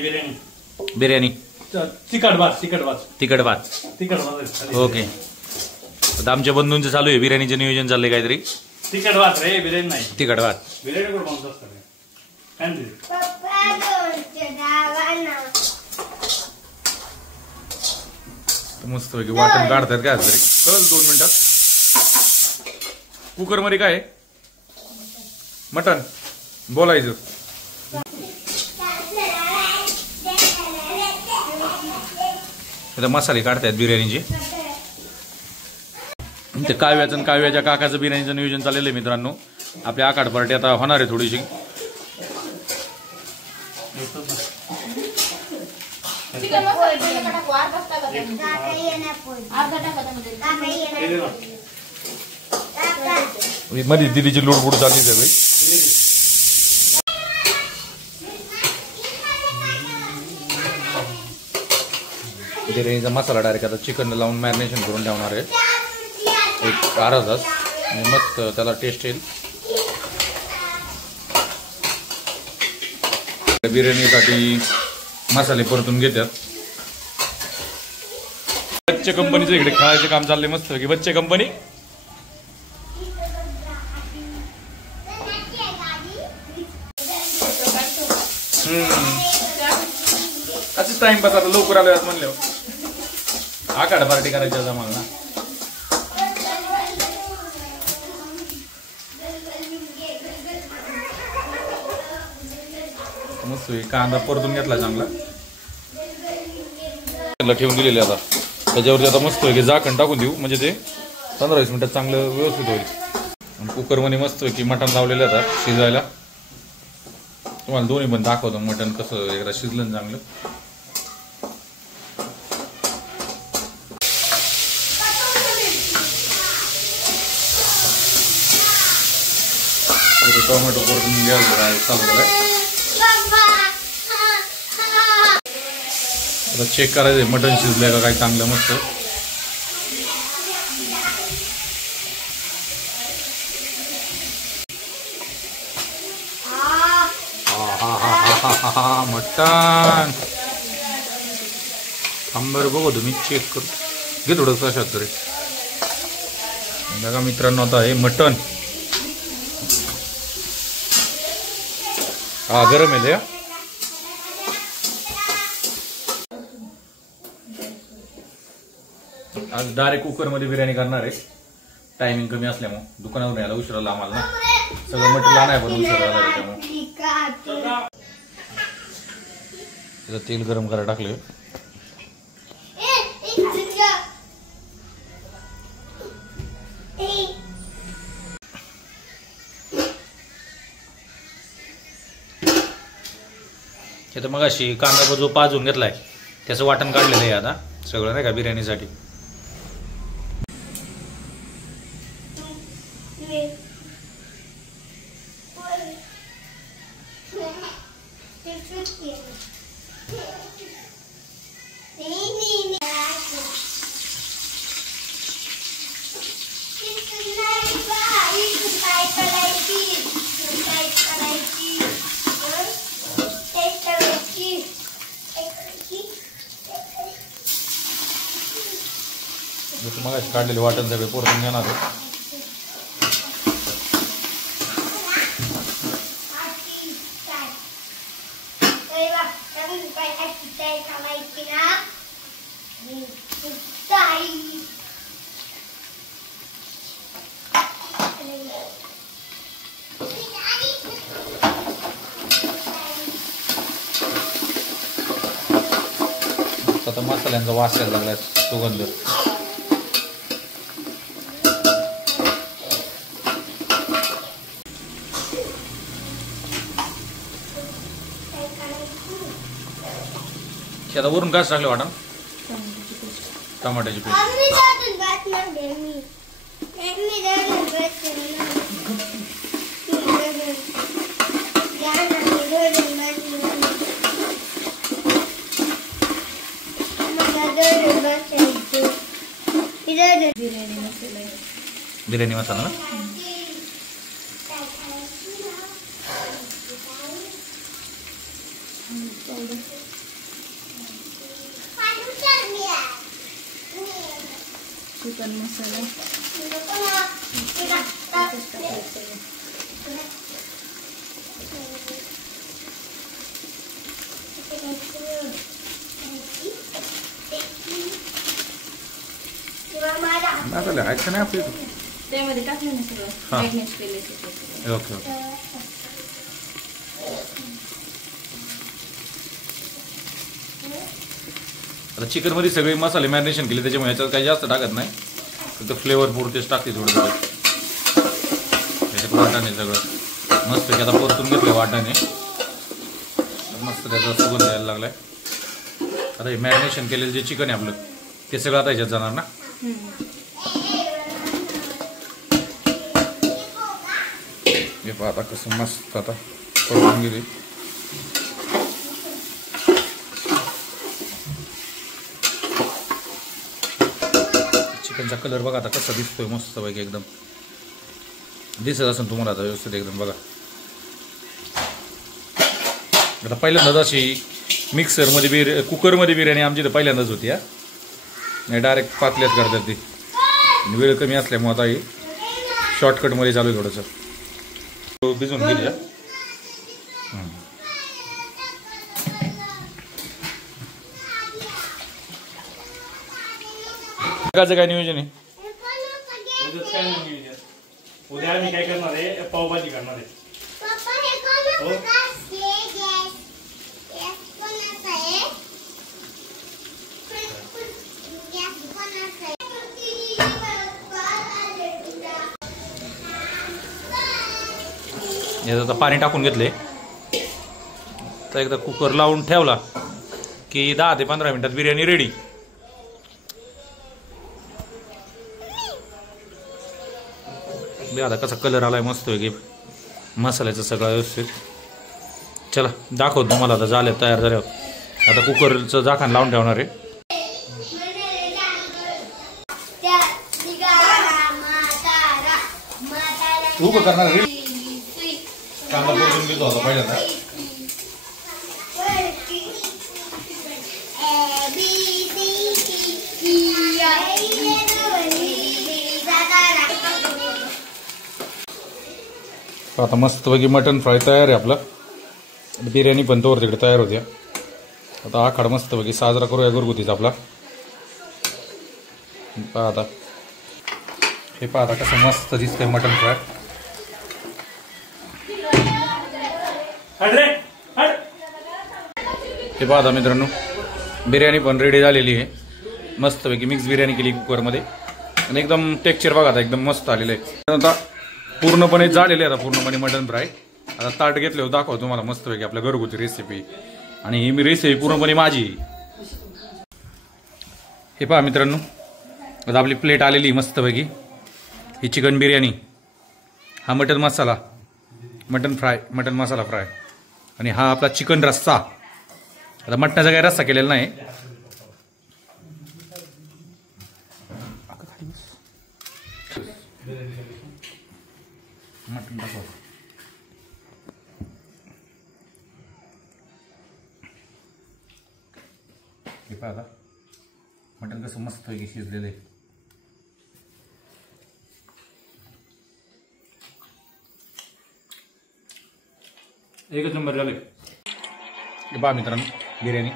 बिर्याणी तिखट भात ओके. आता आमच्या बंधूंचं चालू आहे बिर्याणीचं नियोजन चाललंय काहीतरी. तिखट भात रे, बिर्याणी नाही. तिखट भात बिर्याणी कुठं बनवत असतं मस्त पैकी वाटण काढतात काय तरी कळलं 2 मिनिटात. कुकर मध्ये काय मटण बोलायचं. आता मसाले काढतायत बिर्याणीचे. ते काव्याचं आणि काव्याच्या काकाचं बिर्याणीचं नियोजन चाललेलं आहे मित्रांनो. आपल्या आकाड पार्टी आता होणार आहे थोडीशी. मध्ये दिदीची लुडबुड चालली सगळी. बिर्याणीचा मसाला डायरेक्ट आता चिकन लावून मॅरिनेशन करून ठेवणार आहे एक अर्धा तास. मस्त त्याला टेस्ट येईल. बिर्याणीसाठी मसाले परतून घेतात. बच्चे कंपनीचं इकडे खेळायचं काम चाललंय मस्त की. बच्चे कंपनी असंच टाइमपास आता लवकर आलो आज म्हणल्यावर आकाड पार्टी करायची आज आम्हाला ना. मस्त कांदा परतून घेतला चांगला ठेवून दिलेले. आता त्याच्यावरती आता मस्त की झाकण टाकून देऊ म्हणजे ते 15-20 मिनिटात चांगलं व्यवस्थित होईल. कुकरमध्ये मस्त की मटण लावलेलं आता शिजायला. तुम्हाला दोन्ही पण दाखवतो मटण कसं एकदा शिजलं चांगलं. टोमॅटो परतून घ्यायला चालू झालंय. आता चेक करायचंय मटण शिजलंय का काय चांगलं मस्त. मटण आंबर बघू तुम्ही चेक करू घे थोडं कशात तरी. बघा मित्रांनो आता हे मटण गरम आहे. आज डायरेक्ट कुकर मध्ये बिर्याणी करणार आहे. टायमिंग कमी असल्यामुळे दुकानावर यायला उशिरा आम्हाला ना. सगळं मटेरियल नाही पण उशिरा झाला त्याच्यामुळे. तेल गरम करायला टाकले. तर मग अशी कांदा जो पाजून घेतलाय त्याचं वाटण काढलेलं आहे आता सगळं नाही का बिर्याणीसाठी. मग काढलेले वाटण सगळे परतून घेणार आहे. आता मसाल्यांचा वास यायला लागलाय सुगंध. आता वरून काय टाकलं वाटण टमाट्याची पेस्ट. बिर्याणी मसाला ना. चिकन मसाला मसाले आहेत का नाही आपल्या इथं? त्यामध्ये टाकलं ना सगळं हा. मॅग्नेट केले. Okay okay. आता चिकन मध्ये सगळे मसाले मॅरिनेशन केले त्याच्यामुळे याच्यात काही जास्त टाकत नाही फक्त फ्लेवर पुरतेच टाकते थोडं थोडं. त्याच्यात वाटाणे सगळं मस्त आता परतून घेतलं वाटाणे मस्त त्याचा सुगंध यायला लागलाय. आता हे मॅरिनेशन केलेलं जे चिकन आहे आपलं ते सगळं आता ह्याच्यात जाणार ना. हे पहा आता कसं मस्त आता परतून गेले. चिकनचा कलर बघा आता कसा दिसतोय मस्त पैकी एकदम दिसत असेल तुम्हाला आता व्यवस्थित एकदम बघा. आता पहिल्यांदाच अशी मिक्सरमध्ये कुकरमध्ये बिर्याणी आमची तर पहिल्यांदाच होती. हा नाही डायरेक्ट पातल्याच करतात ती. वेळ कमी असल्यामुळे आता ही शॉर्टकटमध्ये चालू आहे थोडंसं भिजून गेली. काय नियोजन आहे? उद्याच काय नाही नियोजन. उद्या आम्ही काय करणार आहे पावभाजी करणार आहे. हो? याचं आता पाणी टाकून घेतले तर एकदा कुकर लावून ठेवला की 10 ते 15 मिनिटात बिर्याणी रेडी. आता कसा कलर आलाय मस्त आहे की मसाल्याचा सगळा व्यवस्थित. चला दाखवतो तुम्हाला आता झाले तयार झाल्यावर. आता कुकरचं झाकण लावून ठेवणार आहे. उभं करणार आहे कांदा परतून घेतो आता पहिल्यांदा. आता मस्तपैकी मटन फ्राय तयार आहे आपला. बिर्याणी पण तोवर तिकडे तयार होत्या. आता आखाड मस्तपैकी साजरा करूया घरगुतीचा आपला. पहा आता हे पहा आता कसं मस्त दिसतंय मटन फ्राय. हे पहा आता मित्रांनो बिर्याणी पण रेडी झालेली आहे. मस्तपैकी मिक्स बिर्याणी केली कुकरमध्ये आणि एकदम टेक्स्चर बघा आता एकदम मस्त आलेलं आहे. आता पूर्णपणे झालेले आहे आता पूर्णपणे मटन फ्राय. आता ताट घेतल्यावर दाखवतो तुम्हाला मस्तपैकी आपल्या घरगुती रेसिपी. आणि ही रेसिपी पूर्णपणे माझी. हे पहा मित्रांनो आता आपली प्लेट आलेली मस्तपैकी. ही चिकन बिर्याणी, हा मटन मसाला, मटन फ्राय, मटन मसाला फ्राय आणि हा आपला चिकन रस्सा. आता मटणाचा काही रस्सा केलेला नाही. मटण दाखव. हे पहा आता मटण कसं मस्त पैकी शिजलेलं आहे. एकच नंबर झाले. हे पहा मित्रांनो बिर्याणी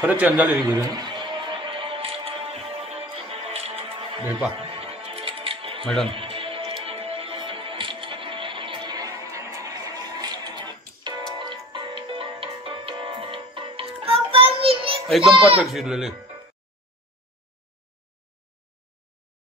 खरंच छान झालेली बिर्याणी. हे पहा मटण एकदम परफेक्ट शिजलेले.